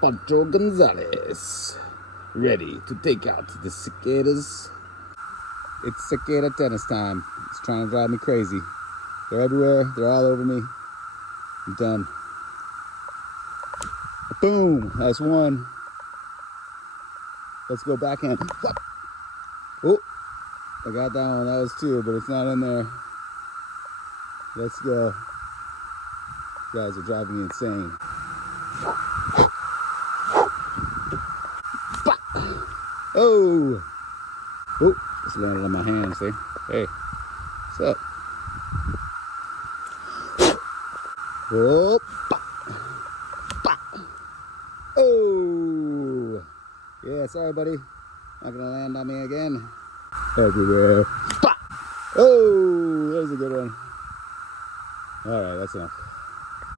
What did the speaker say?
Pancho Gonzalez, ready to take out the cicadas. It's cicada tennis time. It's trying to drive me crazy. They're everywhere. They're all over me. I'm done. Boom. That's one. Let's go backhand. Oh, I got that one. That was two, but it's not in there. Let's go. You guys are driving me insane. Oh! Oh, just landed on my hand, see? Hey, what's up? Oh! Oh! Yeah, sorry, buddy. Not gonna land on me again. Everywhere. Oh! There's a good one. Alright, that's enough.